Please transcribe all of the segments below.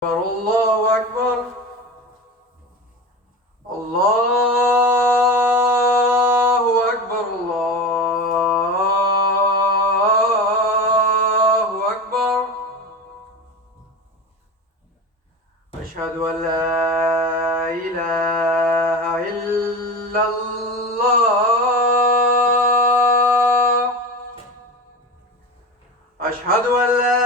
الله أكبر الله أكبر الله أكبر أشهد أن لا إله إلا الله أشهد أن لا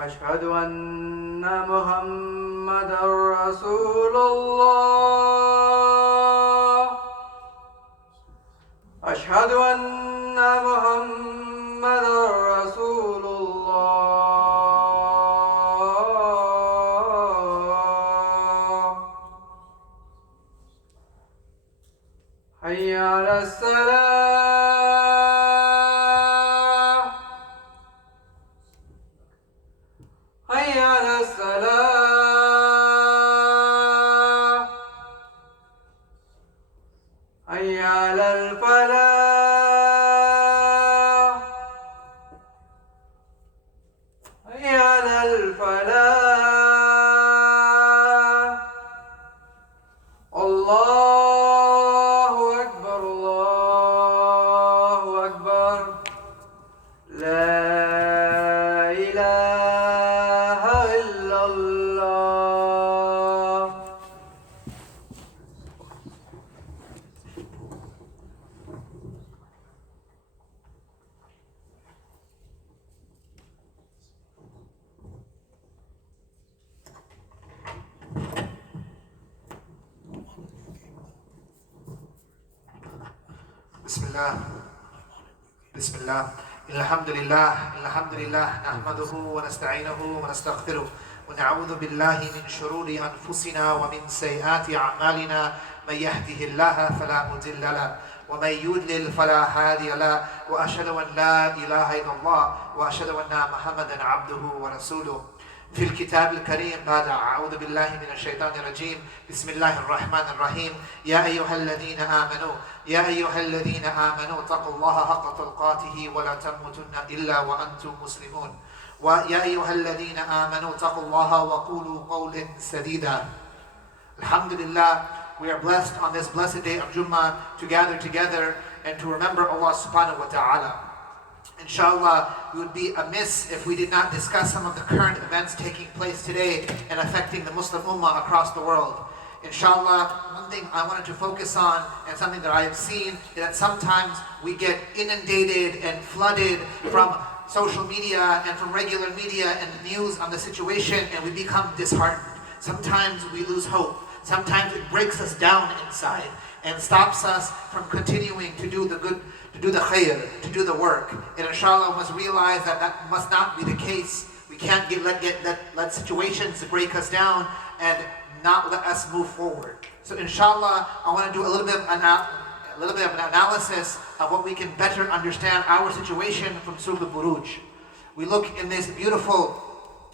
أشهد أن محمدا رسول الله أشهد أن محمدا رسول الله حي على الصلاة حي على الصلاة حي على الفلاح حي على الفلاح الله أكبر الله أكبر لا إله إلا الله بسم الله الحمد لله نحمده ونستعينه ونستغفره ونعوذ بالله من شرور أنفسنا ومن سيئات أعمالنا من يهده الله فلا مضل له ومن يضلل فلا هادي له وأشهد أن لا إله إلا الله وأشهد أن محمدا عبده ورسوله في الكتاب الكريم بعد أعوذ بالله من الشيطان الرجيم بسم الله الرحمن الرحيم يا أيها الذين آمنوا اتقوا الله حق تقاته ولا تموتن إلا وأنتم مسلمون ويا أيها الذين آمنوا اتقوا الله وقولوا قولا سديدا. Alhamdulillah, we are blessed on this blessed day of Jummah to gather together and to remember Allah subhanahu wa ta'ala. Inshallah, we would be amiss if we did not discuss some of the current events taking place today and affecting the Muslim Ummah across the world. Inshallah, one thing I wanted to focus on and something that I have seen is that sometimes we get inundated and flooded from social media and from regular media and news on the situation, and we become disheartened. Sometimes we lose hope. Sometimes it breaks us down inside and stops us from continuing to do the good, to do the khair, to do the work. And inshallah, we must realize that that must not be the case. We can't let situations break us down and not let us move forward. So inshallah, I want to do a little bit of an analysis of what we can better understand our situation from Surah Al-Buruj. We look in this beautiful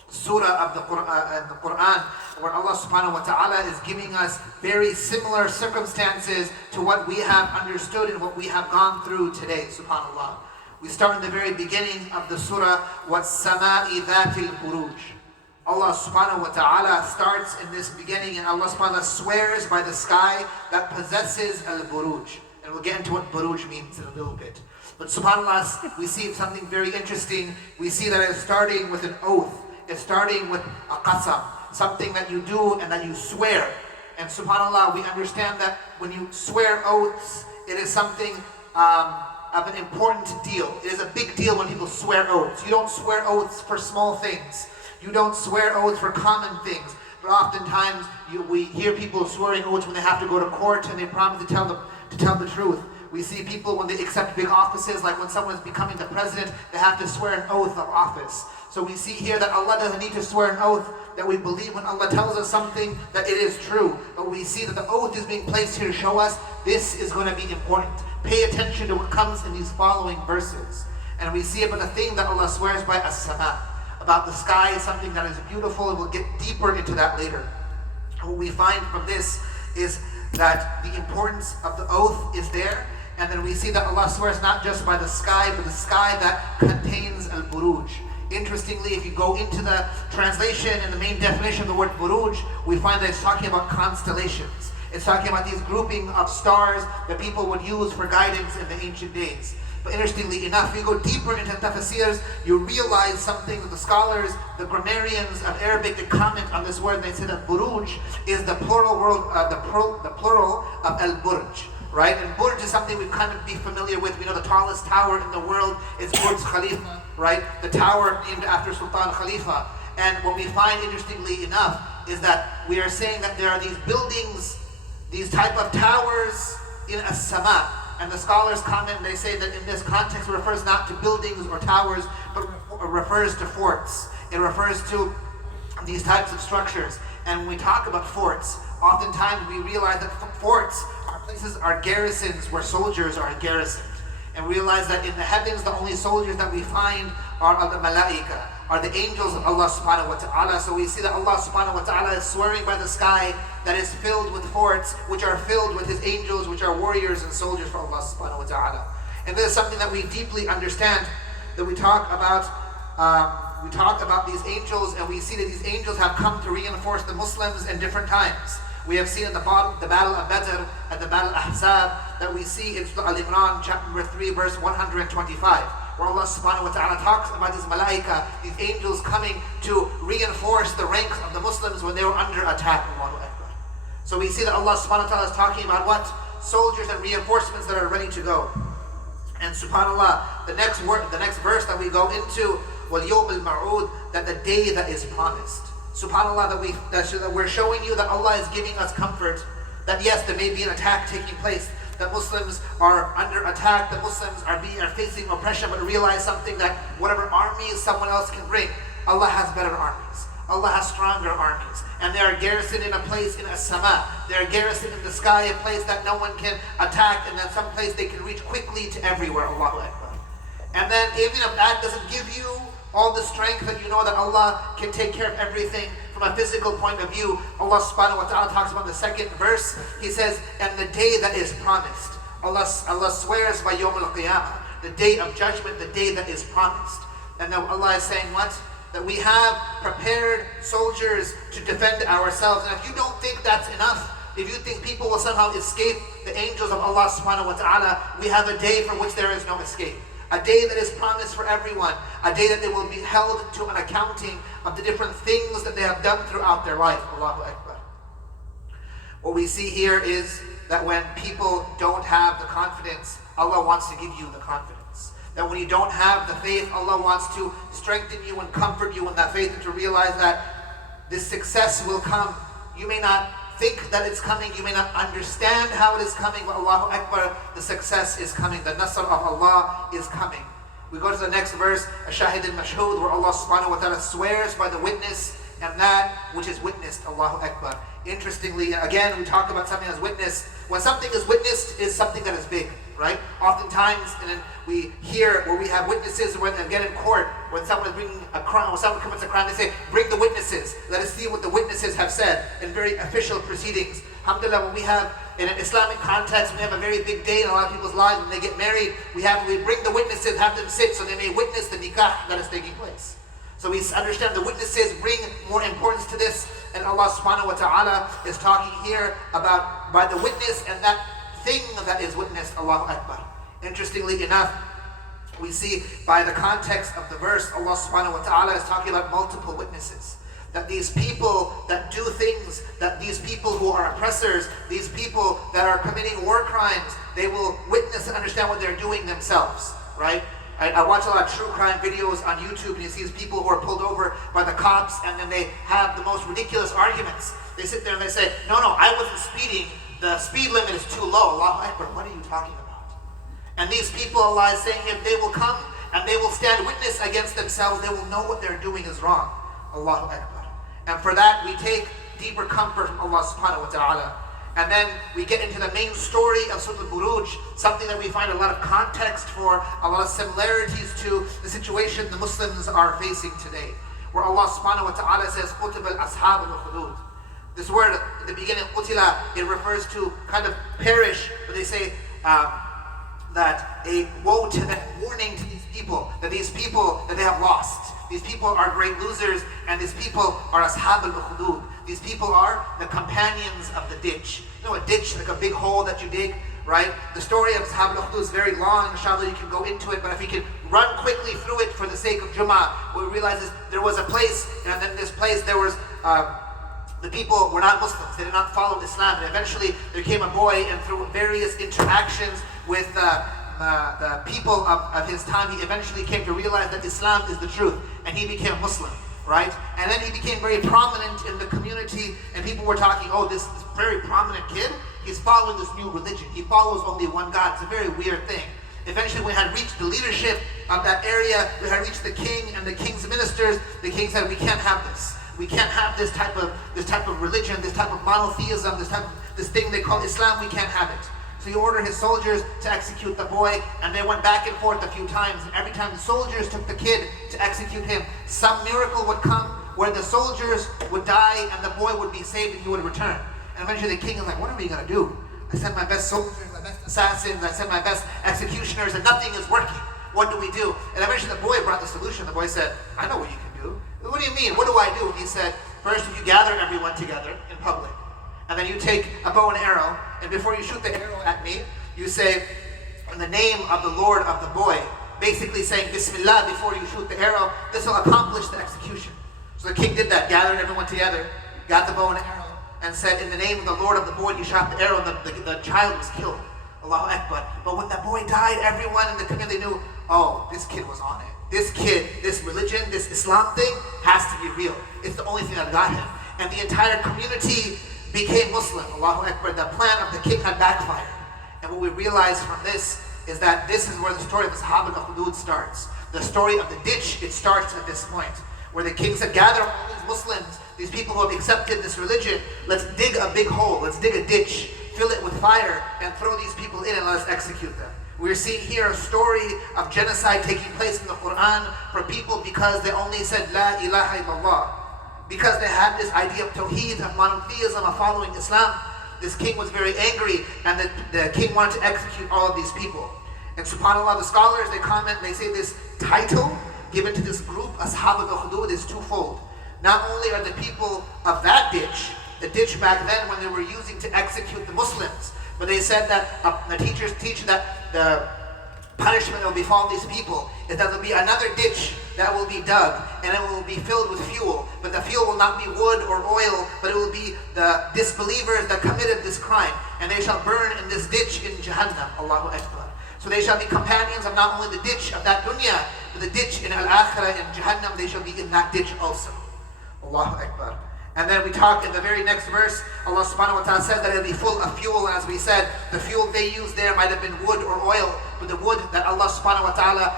surah of the Quran, where Allah subhanahu wa ta'ala is giving us very similar circumstances to what we have understood and what we have gone through today, subhanAllah. We start in the very beginning of the surah, وَالسَّمَاءِ ذَاتِ الْبُرُوجِ. Allah subhanahu wa ta'ala starts in this beginning, and Allah subhanahu wa ta'ala swears by the sky that possesses al-buruj. And we'll get into what buruj means in a little bit. But subhanAllah, we see something very interesting. We see that it's starting with an oath. It's starting with a qasam, something that you do and that you swear. And subhanAllah, we understand that when you swear oaths, it is something of an important deal. It is a big deal when people swear oaths. You don't swear oaths for small things. You don't swear oaths for common things. But oftentimes, we hear people swearing oaths when they have to go to court and they promise to tell the truth. We see people when they accept big offices, like when someone is becoming the president, they have to swear an oath of office. So we see here that Allah doesn't need to swear an oath, that we believe when Allah tells us something that it is true. But we see that the oath is being placed here to show us this is going to be important. Pay attention to what comes in these following verses. And we see about the thing that Allah swears by, as-sama, about the sky, is something that is beautiful, and we'll get deeper into that later. And what we find from this is that the importance of the oath is there, And then we see that Allah swears not just by the sky, but the sky that contains al-buruj. Interestingly, if you go into the translation and the main definition of the word buruj, we find that it's talking about constellations. It's talking about these grouping of stars that people would use for guidance in the ancient days. But interestingly enough, if you go deeper into tafsirs, you realize something that the scholars, the grammarians of Arabic, they comment on this word. They say that buruj is the plural of al-burj. Right? And Burj is something we kind of be familiar with. We know the tallest tower in the world is Burj Khalifa, right? The tower named after Sultan Khalifa. And what we find, interestingly enough, is that we are saying that there are these buildings, these type of towers in as-sama. And the scholars comment, they say that in this context it refers not to buildings or towers, but it refers to forts. It refers to these types of structures. And when we talk about forts, oftentimes we realize that forts are places, are garrisons where soldiers are garrisoned. And realize that in the heavens, the only soldiers that we find are the malaika, are the angels of Allah subhanahu wa ta'ala. So we see that Allah subhanahu wa ta'ala is swearing by the sky that is filled with forts, which are filled with His angels, which are warriors and soldiers for Allah subhanahu wa ta'ala. And this is something that we deeply understand, that we talk about these angels, and we see that these angels have come to reinforce the Muslims in different times. We have seen in the battle of Badr and the battle of Ahzab that we see in Surah Al-Imran, chapter number 3, verse 125, where Allah subhanahu wa ta'ala talks about these malaika, these angels coming to reinforce the ranks of the Muslims when they were under attack. Allahu Akbar. So we see that Allah subhanahu wa ta'ala is talking about what? Soldiers and reinforcements that are ready to go. And subhanAllah, the next verse that we go into, وَالْيَوْمِ الْمَعُودِ, that the day that is promised. SubhanAllah, that we're showing you that Allah is giving us comfort, that yes, there may be an attack taking place, that Muslims are under attack, that Muslims are facing oppression, but realize something, that whatever armies someone else can bring, Allah has better armies. Allah has stronger armies. And they are garrisoned in a place in as-sama. They are garrisoned in the sky, a place that no one can attack, and then some place they can reach quickly to everywhere. Allahu Akbar. And then even if that doesn't give you all the strength that you know that Allah can take care of everything from a physical point of view, Allah subhanahu wa ta'ala talks about the second verse. He says, and the day that is promised. Allah swears by Yawm al-Qiyamah, the day of judgment, the day that is promised. And now Allah is saying what? That we have prepared soldiers to defend ourselves. And if you don't think that's enough, if you think people will somehow escape the angels of Allah subhanahu wa ta'ala, we have a day for which there is no escape. A day that is promised for everyone. A day that they will be held to an accounting of the different things that they have done throughout their life. Allahu Akbar. What we see here is that when people don't have the confidence, Allah wants to give you the confidence. That when you don't have the faith, Allah wants to strengthen you and comfort you in that faith, and to realize that this success will come. You may not think that it's coming, you may not understand how it is coming, but Allahu Akbar, the success is coming, the nasr of Allah is coming. We go to the next verse, Ash-Shahid al-Mashhud, where Allah subhanahu wa ta'ala swears by the witness and that which is witnessed. Allahu Akbar. Interestingly, again, we talk about something as witnessed. When something is witnessed, is something that is big, right? Oftentimes, and then we hear where we have witnesses, when again in court, when someone is bringing a crime, when someone commits a crime, they say, bring the witnesses. Let us see what the witnesses have said in very official proceedings. Alhamdulillah, when we have, in an Islamic context, we have a very big day in a lot of people's lives. When they get married, we bring the witnesses, have them sit so they may witness the nikah that is taking place. So we understand the witnesses bring more importance to this, and Allah subhanahu wa ta'ala is talking here about by the witness and that thing that is witnessed. Allahu Akbar. Interestingly enough, we see by the context of the verse, Allah subhanahu wa ta'ala is talking about multiple witnesses. That these people that do things, that these people who are oppressors, these people that are committing war crimes, they will witness and understand what they're doing themselves, right? I watch a lot of true crime videos on YouTube, and you see these people who are pulled over by the cops, and then they have the most ridiculous arguments. They sit there and they say, no, I wasn't speeding. The speed limit is too low. Allahu Akbar, what are you talking about? And these people, Allah is saying, if they will come and they will stand witness against themselves, they will know what they're doing is wrong. Allahu Akbar. And for that, we take deeper comfort from Allah subhanahu wa ta'ala. And then we get into the main story of Surah Al-Buruj, something that we find a lot of context for, a lot of similarities to the situation the Muslims are facing today. Where Allah subhanahu wa ta'ala says, قُتِبَ الْأَصْحَابُ الْخُدُودِ. This word at the beginning, qutila, it refers to kind of perish, but they say, that a woe to them, warning to these people, that they have lost. These people are great losers, and these people are ashab al-ukhdud. These people are the companions of the ditch. You know a ditch, like a big hole that you dig, right? The story of ashab al-ukhdud is very long. Inshallah, you can go into it, but if we can run quickly through it for the sake of Jummah, what we realize is there was a place, and in this place there was the people were not Muslims. They did not follow Islam, and eventually there came a boy, and through various interactions with the people of his time, he eventually came to realize that Islam is the truth, and he became a Muslim, right? And then he became very prominent in the community, and people were talking, oh, this very prominent kid, he's following this new religion. He follows only one God. It's a very weird thing. Eventually, we had reached the leadership of that area. We had reached the king and the king's ministers. The king said, we can't have this. We can't have this type of religion, this type of monotheism, this thing they call Islam. We can't have it. So he ordered his soldiers to execute the boy, and they went back and forth a few times. And every time the soldiers took the kid to execute him, some miracle would come where the soldiers would die and the boy would be saved and he would return. And eventually the king is like, what are we going to do? I sent my best soldiers, my best assassins, I sent my best executioners, and nothing is working. What do we do? And eventually the boy brought the solution. The boy said, I know what you can do. What do you mean? What do I do? He said, first you gather everyone together in public. And then you take a bow and arrow, and before you shoot the arrow at me, you say, in the name of the Lord of the boy, basically saying Bismillah before you shoot the arrow. This will accomplish the execution. So the king did that, gathered everyone together, got the bow and arrow, and said, in the name of the Lord of the boy, he shot the arrow, and the child was killed. Allahu Akbar. But when the boy died, everyone in the community knew, oh, this kid was on it. This kid, this religion, this Islam thing has to be real. It's the only thing that got him. And the entire community became Muslim. Allahu Akbar. The plan of the king had backfired. And what we realize from this is that this is where the story of Ashab al-Ukhdud starts. The story of the ditch, it starts at this point, where the king said, gather all these Muslims, these people who have accepted this religion, let's dig a big hole, let's dig a ditch, fill it with fire, and throw these people in and let us execute them. We're seeing here a story of genocide taking place in the Quran for people because they only said La ilaha illallah. Because they had this idea of tawheed, of monotheism, of following Islam. This king was very angry, and the king wanted to execute all of these people. And subhanAllah, the scholars, they comment, they say this title given to this group, Ashab al-Ukhdud, is twofold. Not only are the people of that ditch, the ditch back then when they were using to execute the Muslims, but they said that the teachers teach that the punishment that will befall these people is that there will be another ditch that will be dug, and it will be filled with fuel. But the fuel will not be wood or oil, but it will be the disbelievers that committed this crime, and they shall burn in this ditch in Jahannam. Allahu Akbar. So they shall be companions of not only the ditch of that dunya, but the ditch in Al-Akhirah, in Jahannam, they shall be in that ditch also. Allahu Akbar. And then we talk in the very next verse, Allah subhanahu wa ta'ala says that it'll be full of fuel. As we said, the fuel they used there might have been wood or oil, but the wood that Allah subhanahu wa ta'ala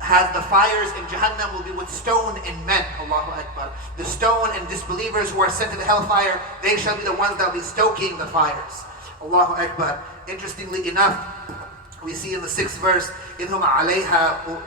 has, the fires in Jahannam, will be with stone and men. Allahu Akbar. The stone and disbelievers who are sent to the hellfire, they shall be the ones that will be stoking the fires. Allahu Akbar. Interestingly enough, we see in the 6th verse, إِنْهُمْ عَلَيْهَا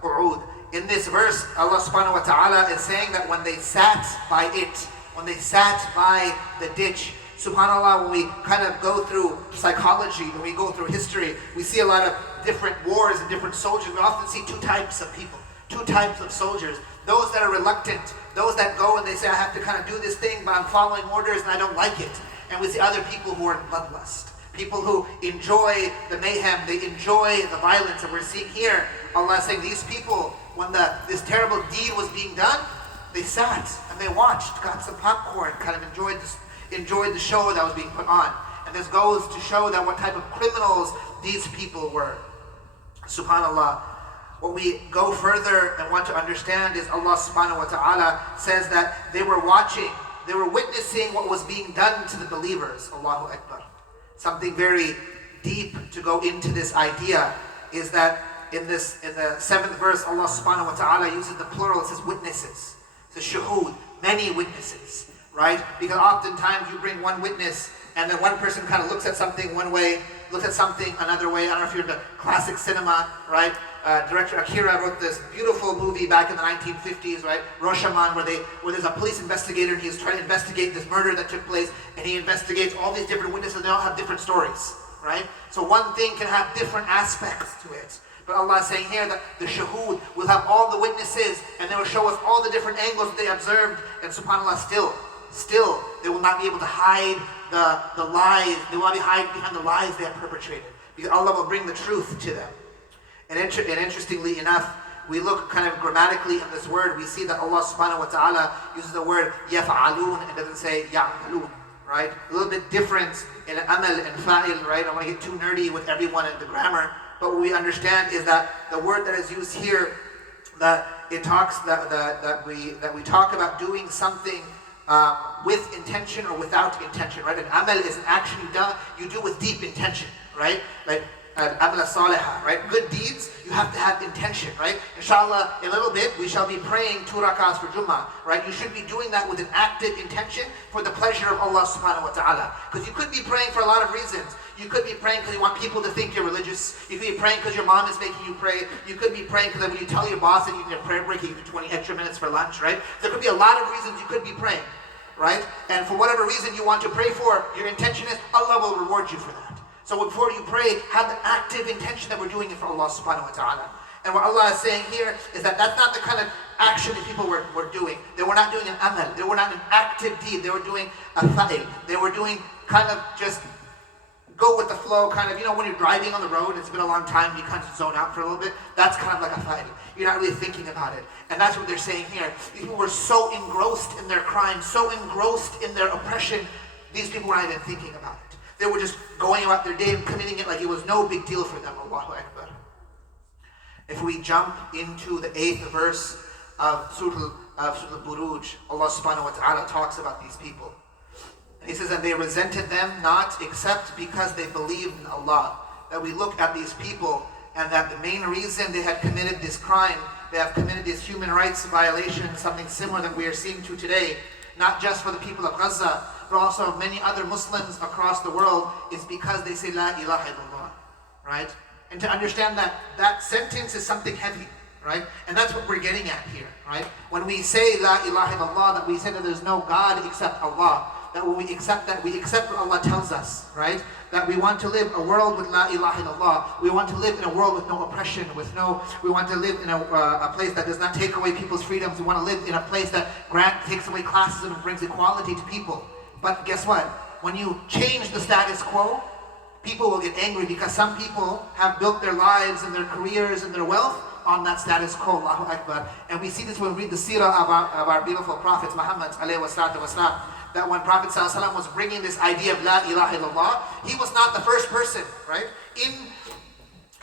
قُعُودٌ. In this verse, Allah subhanahu wa ta'ala is saying that when they sat by it, when they sat by the ditch, subhanAllah, when we kind of go through psychology, when we go through history, we see a lot of different wars and different soldiers. We often see two types of people, two types of soldiers. Those that are reluctant, those that go and they say, I have to kind of do this thing, but I'm following orders and I don't like it. And we see other people who are in bloodlust. People who enjoy the mayhem, they enjoy the violence. And we're seeing here, Allah saying these people, when this terrible deed was being done, they sat and they watched, got some popcorn, kind of enjoyed the show that was being put on. And this goes to show that what type of criminals these people were. SubhanAllah. What we go further and want to understand is Allah subhanahu wa ta'ala says that they were watching, they were witnessing what was being done to the believers. Allahu Akbar. Something very deep to go into this idea is that in the 7th verse, Allah subhanahu wa ta'ala uses the plural. It says witnesses. It says shuhud, many witnesses, right? Because oftentimes you bring one witness and then one person kind of looks at something one way, looks at something another way. I don't know if you're into classic cinema, right? Director Akira wrote this beautiful movie back in the 1950s, right? Rashomon, where there's a police investigator and he's trying to investigate this murder that took place, and he investigates all these different witnesses. They all have different stories, right? So one thing can have different aspects to it. But Allah is saying here that the shahood will have all the witnesses, and they will show us all the different angles that they observed, and subhanAllah, still, they will not be able to hide the lies, they will not be hide behind the lies they have perpetrated, because Allah will bring the truth to them. And interestingly enough, we look kind of grammatically in this word, we see that Allah subhanahu wa ta'ala uses the word yaf'alun and doesn't say ya'malun, right? A little bit different in amal and fa'il, right? I don't want to get too nerdy with everyone in the grammar, but what we understand is that the word that is used here, that it talks that we talk about doing something with intention or without intention, right? An amal is an action you do with deep intention, right? Like amal salihah, right? Good deeds, you have to have intention, right? Inshallah, in a little bit, we shall be praying 2 rakahs for Jummah, right? You should be doing that with an active intention for the pleasure of Allah subhanahu wa ta'ala. Because you could be praying for a lot of reasons. You could be praying because you want people to think you're religious. You could be praying because your mom is making you pray. You could be praying because when you tell your boss that you need a prayer break, you give you 20 extra minutes for lunch, right? There could be a lot of reasons you could be praying, right? And for whatever reason you want to pray for, your intention is, Allah will reward you for that. So before you pray, have the active intention that we're doing it for Allah subhanahu wa ta'ala. And what Allah is saying here is that that's not the kind of action that people were doing. They were not doing an amal. They were not an active deed. They were doing a fa'il. They were doing kind of just go with the flow, kind of, when you're driving on the road, it's been a long time, you kind of zone out for a little bit. That's kind of like a fa'il. You're not really thinking about it. And that's what they're saying here. These people were so engrossed in their crime, so engrossed in their oppression, these people were not even thinking about it. They were just going about their day and committing it like it was no big deal for them. Allahu Akbar. If we jump into the 8th verse of Surah Al-Buruj, Allah subhanahu wa ta'ala talks about these people. And He says, and they resented them not except because they believed in Allah. That we look at these people and that the main reason they had committed this crime, they have committed this human rights violation, something similar that we are seeing to today, not just for the people of Gaza, but also many other Muslims across the world, is because they say La ilaha illallah, right? And to understand that that sentence is something heavy, right? And that's what we're getting at here, right? When we say La ilaha illallah, that we say that there's no God except Allah, that when we accept what Allah tells us, right? That we want to live a world with La ilaha illallah. We want to live in a world with no oppression, we want to live in a place that does not take away people's freedoms. We want to live in a place that takes away classism and brings equality to people. But guess what? When you change the status quo, people will get angry because some people have built their lives and their careers and their wealth on that status quo. Allahu Akbar. And we see this when we read the seerah of our beautiful prophets, Muhammad alayhi wassalatu wassalam, that when Prophet ﷺ was bringing this idea of La ilaha illallah, he was not the first person, right?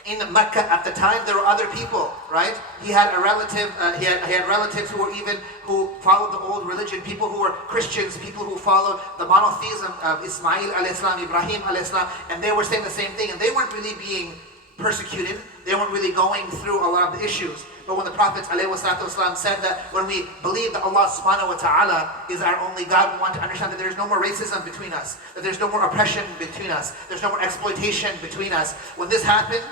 In Mecca at the time, there were other people, right? He had a relative, he had relatives who followed the old religion, people who were Christians, people who followed the monotheism of Ismail alayhi salam, Ibrahim alayhi salam, and they were saying the same thing, and they weren't really being persecuted, they weren't really going through a lot of the issues. But when the Prophet ﷺ said that when we believe that Allah subhanahu wa ta'ala is our only God, we want to understand that there's no more racism between us, that there's no more oppression between us, there's no more exploitation between us. When this happened,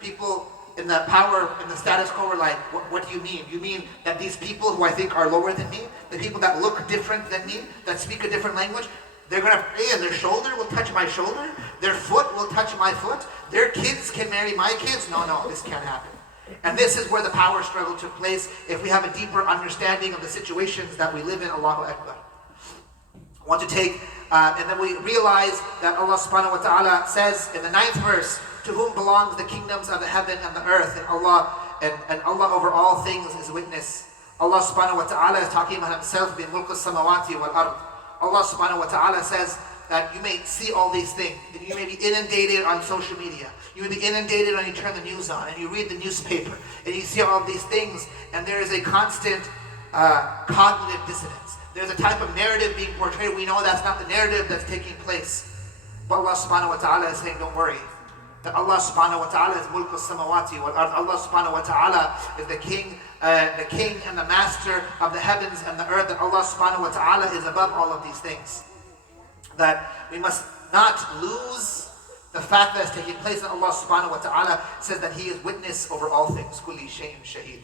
people in the power, in the status quo were like, what do you mean? You mean that these people who I think are lower than me, the people that look different than me, that speak a different language, they're going to pray and their shoulder will touch my shoulder, their foot will touch my foot, their kids can marry my kids? No, this can't happen. And this is where the power struggle took place if we have a deeper understanding of the situations that we live in. Allahu Akbar. I want to take, and then we realize that Allah subhanahu wa ta'ala says in the 9th verse, to whom belongs the kingdoms of the heaven and the earth, and Allah over all things is witness. Allah subhanahu wa ta'ala is talking about Himself, bin mulku samawati wal ard. Allah subhanahu wa ta'ala says that you may see all these things, that you may be inundated on social media, you may be inundated when you turn the news on, and you read the newspaper, and you see all these things, and there is a constant cognitive dissonance. There's a type of narrative being portrayed. We know that's not the narrative that's taking place. But Allah subhanahu wa ta'ala is saying, don't worry. That Allah subhanahu wa ta'ala is mulku samawati wal ard. Allah subhanahu wa ta'ala is the king and the master of the heavens and the earth. That Allah subhanahu wa ta'ala is above all of these things. That we must not lose the fact that is taking place, that Allah subhanahu wa ta'ala says that He is witness over all things. Kulli shay'in shaheed.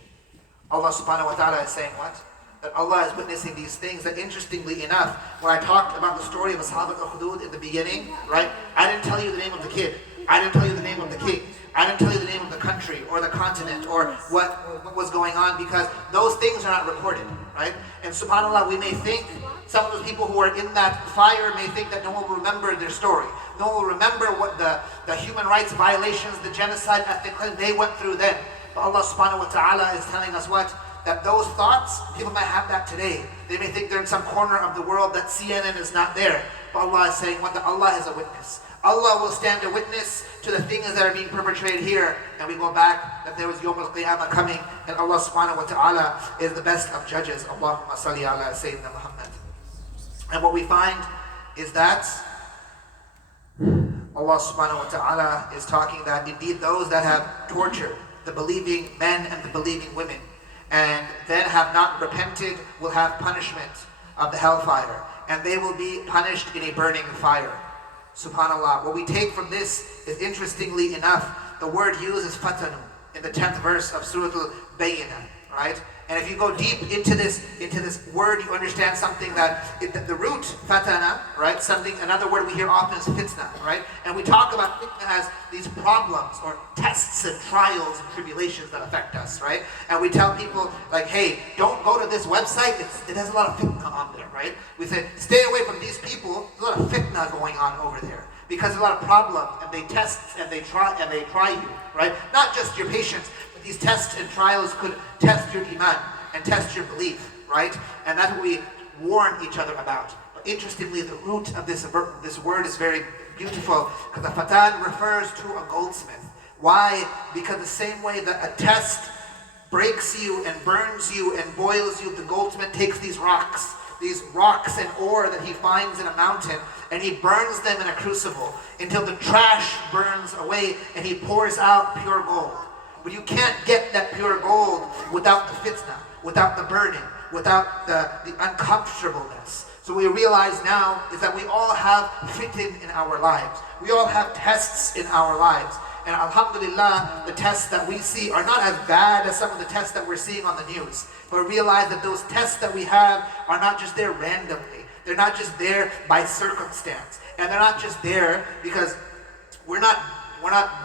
Allah subhanahu wa ta'ala is saying what? that Allah is witnessing these things. That interestingly enough, when I talked about the story of Ashab al-Ukhdud in the beginning, right? I didn't tell you the name of the kid. I didn't tell you the name of the king. I didn't tell you the name of the country or the continent or what was going on, because those things are not recorded, right? And subhanAllah, we may think, some of those people who are in that fire may think that no one will remember their story. No one will remember what the human rights violations, the genocide, ethnic cleansing they went through then. But Allah subhanahu wa ta'ala is telling us what? That those thoughts, people might have that today. They may think they're in some corner of the world that CNN is not there. But Allah is saying what? That Allah is a witness. Allah will stand a witness to the things that are being perpetrated here. And we go back that there was Yawm al-Qiyamah coming, and Allah subhanahu wa ta'ala is the best of judges. Allahumma salli ala Sayyidina Muhammad. And what we find is that Allah subhanahu wa ta'ala is talking that indeed those that have tortured the believing men and the believing women, and then have not repented, will have punishment of the hellfire, and they will be punished in a burning fire. Subhanallah. What we take from this is, interestingly enough, the word used is fatanu in the 10th verse of Surah Al-Bayyinah, right? And if you go deep into this word, you understand something that the root fatana, right? Another word we hear often is fitna, right? And we talk about fitna as these problems or tests and trials and tribulations that affect us, right? And we tell people like, hey, don't go to this website. It has a lot of fitna on there, right? We say, stay away from these people. There's a lot of fitna going on over there, because there's a lot of problems, and they test and they try you, right? Not just your patience. These tests and trials could test your iman and test your belief, right? And that's what we warn each other about. But interestingly, the root of this word is very beautiful, because the fatan refers to a goldsmith. Why? Because the same way that a test breaks you and burns you and boils you, the goldsmith takes these rocks and ore that he finds in a mountain, and he burns them in a crucible until the trash burns away, and he pours out pure gold. But you can't get that pure gold without the fitna, without the burning, without the uncomfortableness. So we realize now is that we all have fitan in our lives. We all have tests in our lives. And alhamdulillah, the tests that we see are not as bad as some of the tests that we're seeing on the news. But realize that those tests that we have are not just there randomly. They're not just there by circumstance. And they're not just there because we're not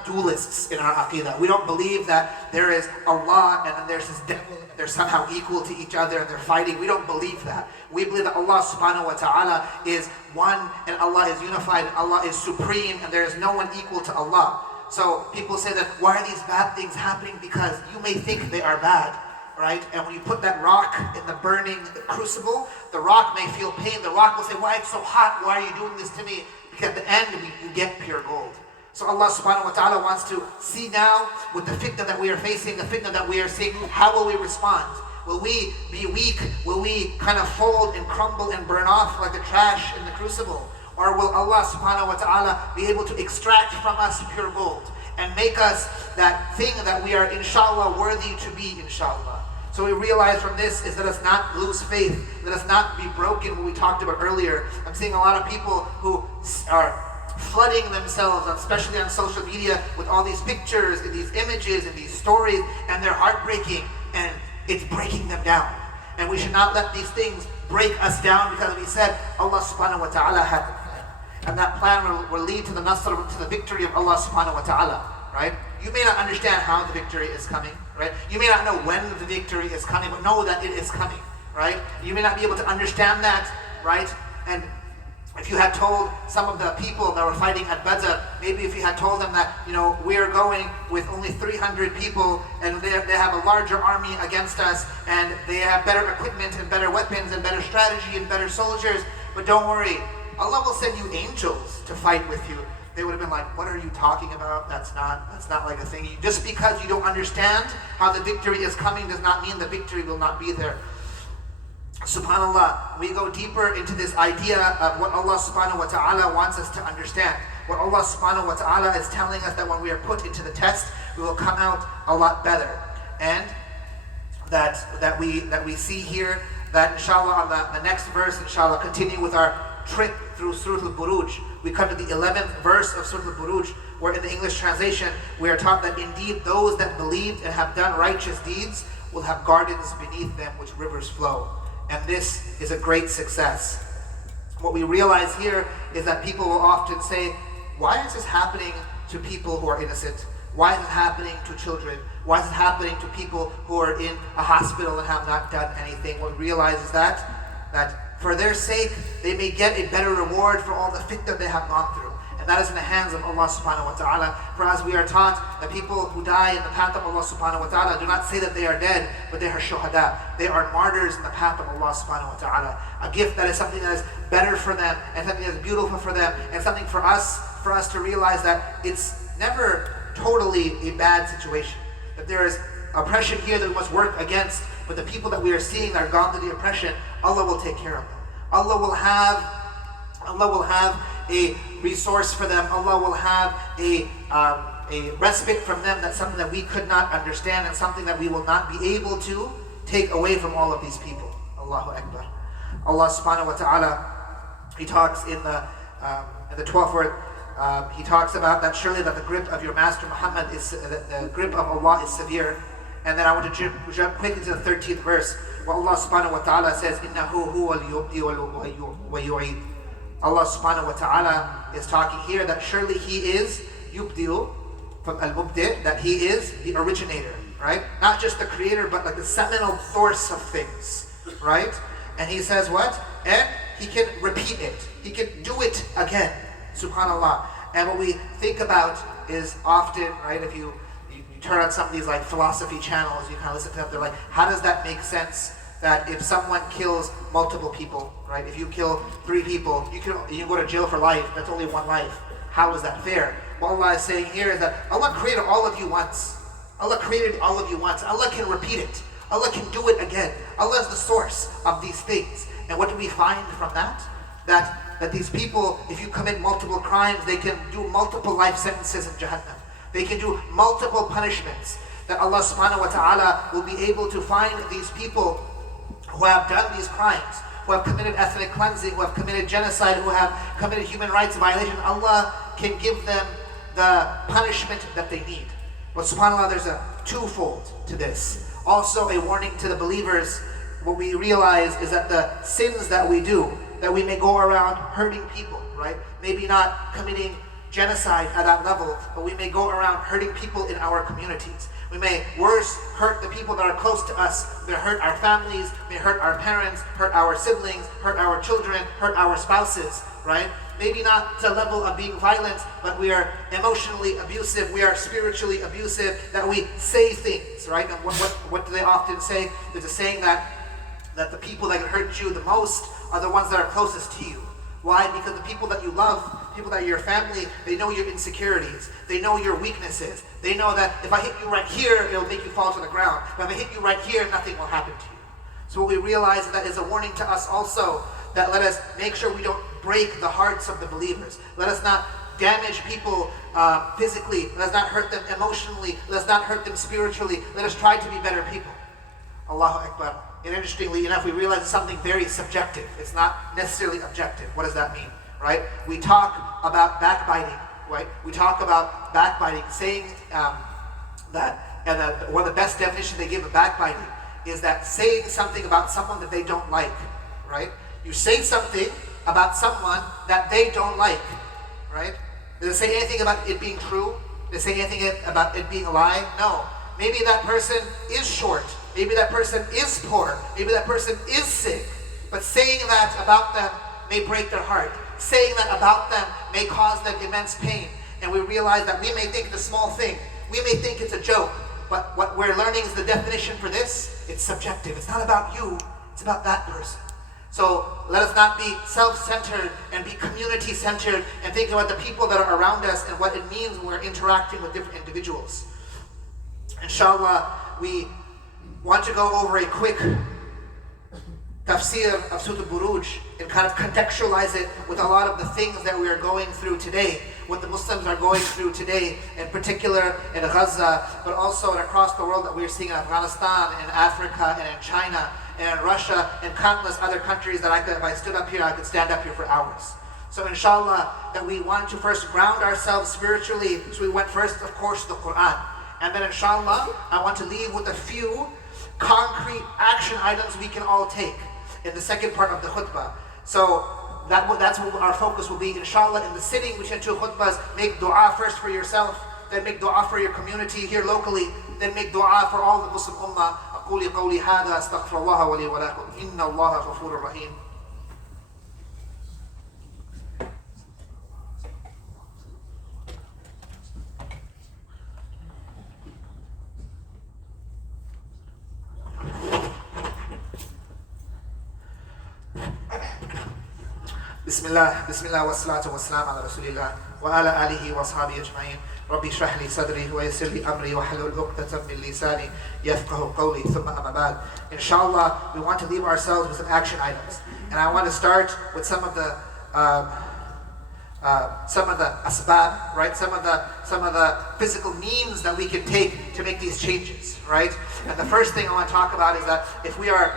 dualists in our aqidah. We don't believe that there is Allah and then there's this devil, and they're somehow equal to each other and they're fighting. We don't believe that. We believe that Allah subhanahu wa ta'ala is one, and Allah is unified, and Allah is supreme, and there is no one equal to Allah. So people say that, why are these bad things happening? Because you may think they are bad, right? And when you put that rock in the burning crucible, the rock may feel pain. The rock will say, why it's so hot? Why are you doing this to me? Because at the end, you get pure gold. So Allah subhanahu wa ta'ala wants to see now, with the fitna that we are facing, the fitna that we are seeing, how will we respond? Will we be weak? Will we kind of fold and crumble and burn off like the trash in the crucible? Or will Allah subhanahu wa ta'ala be able to extract from us pure gold and make us that thing that we are inshallah worthy to be, inshallah? So we realize from this is, let us not lose faith. Let us not be broken, what we talked about earlier. I'm seeing a lot of people who are flooding themselves, especially on social media, with all these pictures and these images and these stories, and they're heartbreaking, and it's breaking them down. And we should not let these things break us down, because we said Allah subhanahu wa ta'ala had a plan, and that plan will lead to the nasr, to the victory of Allah subhanahu wa ta'ala, right? You may not understand how the victory is coming, right? You may not know when the victory is coming, but know that it is coming, right? You may not be able to understand that, right? And if you had told some of the people that were fighting at Badr, maybe if you had told them that, we're going with only 300 people and they have a larger army against us, and they have better equipment and better weapons and better strategy and better soldiers, but don't worry, Allah will send you angels to fight with you. They would have been like, what are you talking about? That's not like a thing. Just because you don't understand how the victory is coming does not mean the victory will not be there. SubhanAllah, we go deeper into this idea of what Allah subhanahu wa ta'ala wants us to understand. What Allah subhanahu wa ta'ala is telling us, that when we are put into the test, we will come out a lot better. And that we see here, that inshallah on the next verse, inshallah, continue with our trip through Surah Al-Buruj. We come to the 11th verse of Surah Al-Buruj, where in the English translation, we are taught that indeed those that believed and have done righteous deeds will have gardens beneath them which rivers flow. And this is a great success. What we realize here is that people will often say, why is this happening to people who are innocent? Why is it happening to children? Why is it happening to people who are in a hospital and have not done anything? What we realize is that for their sake, they may get a better reward for all the fitna they have gone through. And that is in the hands of Allah subhanahu wa ta'ala. For as we are taught, that people who die in the path of Allah subhanahu wa ta'ala do not say that they are dead, but they are shuhada. They are martyrs in the path of Allah subhanahu wa ta'ala. A gift that is something that is better for them, and something that is beautiful for them, and something for us to realize that it's never totally a bad situation. That there is oppression here that we must work against, but the people that we are seeing that are gone through the oppression, Allah will take care of them. Allah will have a resource for them. Allah will have a respite from them. That's something that we could not understand, and something that we will not be able to take away from all of these people. Allahu Akbar. Allah subhanahu wa ta'ala, He talks in the 12th word, He talks about that surely that the grip of your master Muhammad is, the grip of Allah is severe. And then I want to jump quickly to the 13th verse, where Allah subhanahu wa ta'ala says, إِنَّهُ هُوَ الْيُبْدِي وَيُعِيدُ. Allah subhanahu wa ta'ala is talking here that surely He is yubdi'u, from al-mubdi', that He is the originator, right? Not just the creator, but like the seminal source of things, right? And He says what? And He can repeat it. He can do it again, subhanallah. And what we think about is often, right, if you turn on some of these like philosophy channels, you kind of listen to them, they're like, how does that make sense? That if someone kills multiple people, right? If you kill 3 people, you go to jail for life. That's only one life. How is that fair? What Allah is saying here is that Allah created all of you once. Allah created all of you once. Allah can repeat it. Allah can do it again. Allah is the source of these things. And what do we find from that? That these people, if you commit multiple crimes, they can do multiple life sentences in Jahannam. They can do multiple punishments. That Allah subhanahu wa ta'ala will be able to find these people who have done these crimes, who have committed ethnic cleansing, who have committed genocide, who have committed human rights violation. Allah can give them the punishment that they need. But subhanAllah, there's a twofold to this. Also a warning to the believers. What we realize is that the sins that we do, that we may go around hurting people, right? Maybe not committing genocide at that level, but we may go around hurting people in our communities. We may worse hurt the people that are close to us. We may hurt our families, we may hurt our parents, hurt our siblings, hurt our children, hurt our spouses, right? Maybe not to the level of being violent, but we are emotionally abusive, we are spiritually abusive, that we say things, right? And what do they often say? There's a saying that the people that can hurt you the most are the ones that are closest to you. Why? Because the people that you love, people that are your family, they know your insecurities. They know your weaknesses. They know that if I hit you right here, it'll make you fall to the ground. But if I hit you right here, nothing will happen to you. So what we realize is that is a warning to us also, that let us make sure we don't break the hearts of the believers. Let us not damage people physically. Let us not hurt them emotionally. Let us not hurt them spiritually. Let us try to be better people. Allahu Akbar. And interestingly enough, we realize it's something very subjective. It's not necessarily objective. What does that mean, right? We talk about backbiting, right? We talk about backbiting, saying that one of the best definitions they give of backbiting is that saying something about someone that they don't like, right? You say something about someone that they don't like, right? Does it say anything about it being true? Does it say anything about it being a lie? No. Maybe that person is short. Maybe that person is poor. Maybe that person is sick. But saying that about them may break their heart. Saying that about them may cause them immense pain. And we realize that we may think it's a small thing. We may think it's a joke. But what we're learning is the definition for this. It's subjective. It's not about you. It's about that person. So let us not be self-centered and be community-centered and think about the people that are around us and what it means when we're interacting with different individuals. Inshallah, we want to go over a quick tafsir of Surah Al-Buruj and kind of contextualize it with a lot of the things that we are going through today, what the Muslims are going through today, in particular in Gaza, but also across the world that we're seeing in Afghanistan, in Africa, and in China, and in Russia, and countless other countries that if I stood up here, I could stand up here for hours. So inshallah, that we want to first ground ourselves spiritually, so we went first, of course, to the Quran. And then inshallah, I want to leave with a few concrete action items we can all take. in the second part of the khutbah. So that's what our focus will be, inshallah. In the sitting between two khutbahs, make dua first for yourself, then make dua for your community here locally, then make dua for all the Muslim ummah. أقول قولي هذا أستغفر الله ولي ولكم إن الله غفور رحيم. بسم الله والصلاة والسلام على رسول الله وعلى آله وأصحابه أجمعين. ربي اشرح لي صدري ويسر لي أمري واحلل عقدة من لساني يفقهوا قولي ثم أما بعد. Inshallah, we want to leave ourselves with some action items, and I want to start with some of the asbab, right? Some of the physical means that we can take to make these changes, right? And the first thing I want to talk about is that if we are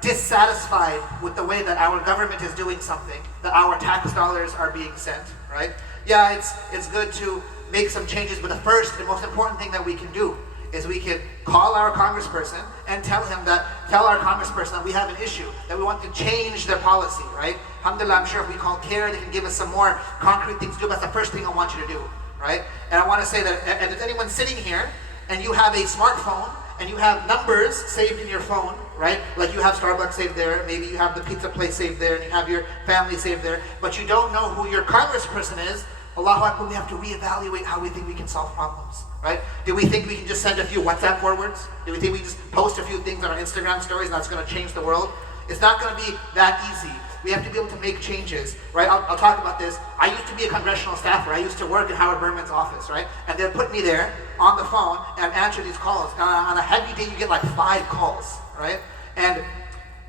dissatisfied with the way that our government is doing something, that our tax dollars are being sent, right? Yeah, it's good to make some changes, but the first and most important thing that we can do is we can call our congressperson and tell our congressperson that we have an issue, that we want to change their policy, right? Alhamdulillah, I'm sure if we call CARE, they can give us some more concrete things to do. That's the first thing I want you to do, right? And I want to say that if there's anyone sitting here and you have a smartphone and you have numbers saved in your phone, right? Like you have Starbucks saved there, maybe you have the pizza place saved there, and you have your family saved there, but you don't know who your congressperson is. Allahu Akbar, we have to reevaluate how we think we can solve problems, right? Do we think we can just send a few WhatsApp forwards? Do we think we can just post a few things on our Instagram stories and that's going to change the world? It's not going to be that easy. We have to be able to make changes, right? I'll talk about this. I used to be a congressional staffer. I used to work in Howard Berman's office, right? And they'd put me there on the phone and answer these calls. And on a heavy day, you get like 5 calls, right? And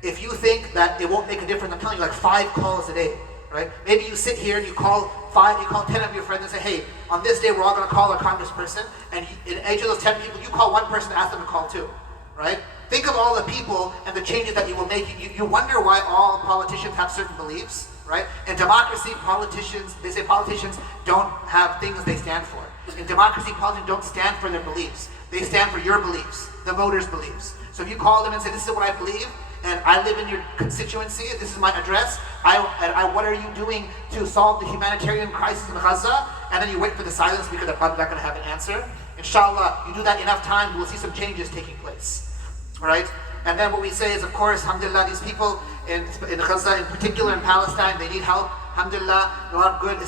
if you think that it won't make a difference, I'm telling you, like 5 calls a day, right? Maybe you sit here and you call 10 of your friends and say, hey, on this day, we're all going to call a congressperson. And in each of those 10 people, you call one person, ask them to call 2, right? Think of all the people and the changes that you will make. You wonder why all politicians have certain beliefs, right? In democracy, they say politicians don't have things they stand for. In democracy, politicians don't stand for their beliefs. They stand for your beliefs, the voters' beliefs. So if you call them and say, this is what I believe, and I live in your constituency, this is my address, what are you doing to solve the humanitarian crisis in Gaza? And then you wait for the silence because they're probably not going to have an answer. Inshallah, you do that enough times, we'll see some changes taking place. Right? And then what we say is, of course, alhamdulillah, these people in Gaza, in particular in Palestine, they need help. Alhamdulillah, a lot of good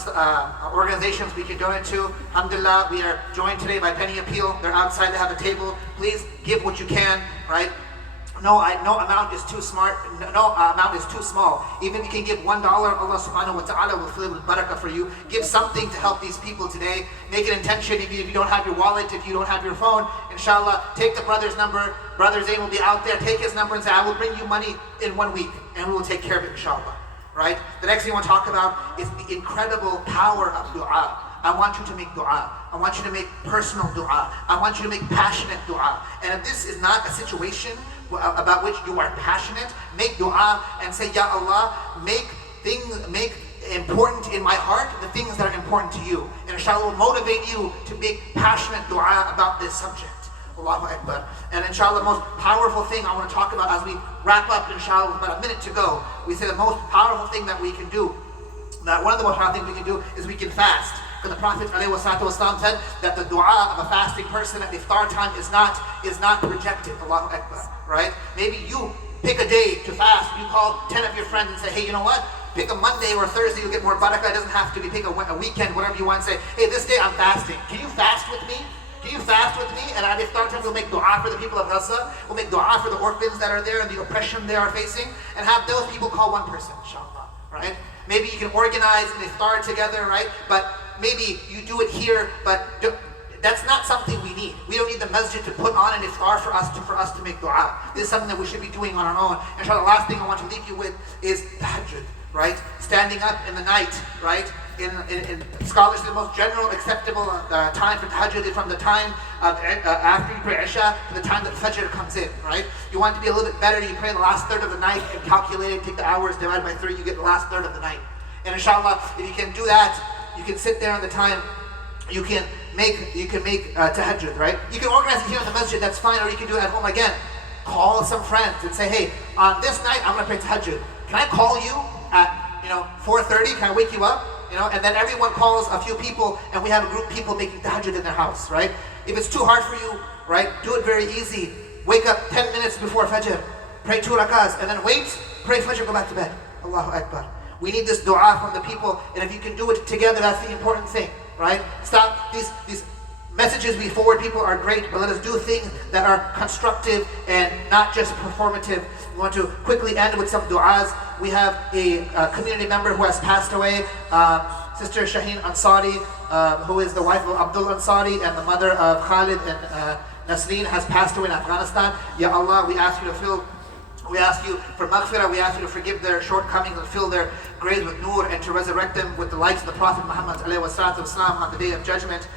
organizations we can donate to. Alhamdulillah, we are joined today by Penny Appeal. They're outside, they have a table. Please give what you can, right? No amount is too amount is too small. Even if you can give $1, Allah subhanahu wa ta'ala will fill it with barakah for you. Give something to help these people today. Make an intention, even if you don't have your wallet, if you don't have your phone. Inshallah, take the brother's number. Brother Zain will be out there. Take his number and say, I will bring you money in 1 week. And we will take care of it, inshallah. Right? The next thing I want to talk about is the incredible power of dua. I want you to make dua. I want you to make personal dua. I want you to make passionate dua. And if this is not a situation about which you are passionate, make dua and say, Ya Allah, make important in my heart the things that are important to you. And inshallah will motivate you to make passionate dua about this subject. Allahu Akbar. And inshallah, the most powerful thing I want to talk about as we wrap up, inshallah, with about a minute to go, we say the most powerful thing that we can do, that one of the most powerful things we can do is we can fast. Because the Prophet ﷺ said that the dua of a fasting person at iftar time is not rejected. Allahu Akbar. Right? Maybe you pick a day to fast. You call 10 of your friends and say, hey, you know what? Pick a Monday or a Thursday, you'll get more barakah. It doesn't have to be. Pick a weekend, whatever you want. Say, hey, this day I'm fasting. Can you fast with me? Can you fast with me? And at iftar time, we'll make dua for the people of Gaza. We'll make dua for the orphans that are there and the oppression they are facing. And have those people call one person, inshallah. Right? Maybe you can organize an iftar together, right? But maybe you do it here, but that's not something we need. We don't need the masjid to put on an iftar for us to make dua. This is something that we should be doing on our own. Inshallah, the last thing I want to leave you with is tahajjud, right? Standing up in the night, right? In scholars, the most general acceptable time for tahajjud is from the time of after you pray Isha to the time that Fajr comes in, right? You want to be a little bit better, you pray the last third of the night and calculate it, take the hours, divide by 3, you get the last third of the night. And inshallah, if you can do that, you can sit there on the time, you can make tahajjud, right? You can organize it here in the masjid, that's fine, or you can do it at home again. call some friends and say, hey, on this night I'm going to pray tahajjud. Can I call you at 4:30? Can I wake you up? And then everyone calls a few people, and we have a group of people making tahajjud in their house, right? If it's too hard for you, right, do it very easy. Wake up 10 minutes before Fajr, pray 2 rakahs, and then wait, pray Fajr, go back to bed. Allahu Akbar. We need this dua from the people, and if you can do it together, that's the important thing, right? Stop these messages we forward people are great, but let us do things that are constructive and not just performative. We want to quickly end with some du'as. We have a community member who has passed away, Sister Shaheen Ansari, who is the wife of Abdul Ansari and the mother of Khalid and Nasreen, has passed away in Afghanistan. Ya Allah, we ask you for maghfirah, we ask you to forgive their shortcomings and fill their graves with nur, and to resurrect them with the likes of the Prophet Muhammad on the day of judgment.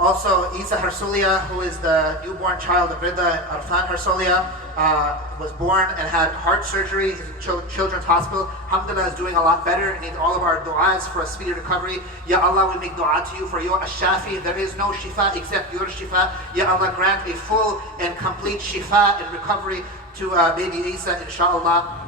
Also, Isa Harsulia, who is the newborn child of Rida and Arfan Harsulia, was born and had heart surgery. He's in Children's Hospital. Alhamdulillah, is doing a lot better and needs all of our du'as for a speedy recovery. Ya Allah, we make du'a to you for your ash-shafi. There is no shifa except your shifa. Ya Allah, grant a full and complete shifa and recovery to baby Isa, inshallah.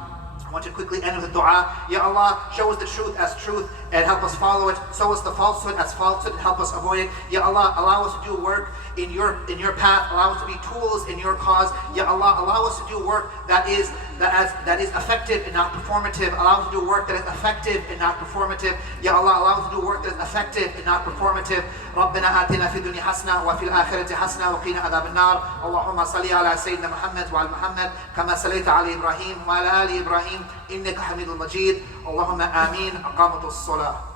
I want to quickly end with a dua. Ya Allah, show us the truth as truth and help us follow it. Show us the falsehood as falsehood and help us avoid it. Ya Allah, allow us to do work in your path. Allow us to be tools in your cause. Ya Allah, allow us to do work that is effective and not performative. Allow us to do work that is effective and not performative. Ya Allah, allow us to do work that is effective and not performative. ربنا آتنا في الدنيا حسنة وفي الآخرة حسنة وقنا عذاب النار. اللهم صل على سيدنا محمد وعلى محمد كما صليت على إبراهيم وعلى آل إبراهيم إنك حميد مجيد. اللهم آمين. أقامت الصلاة.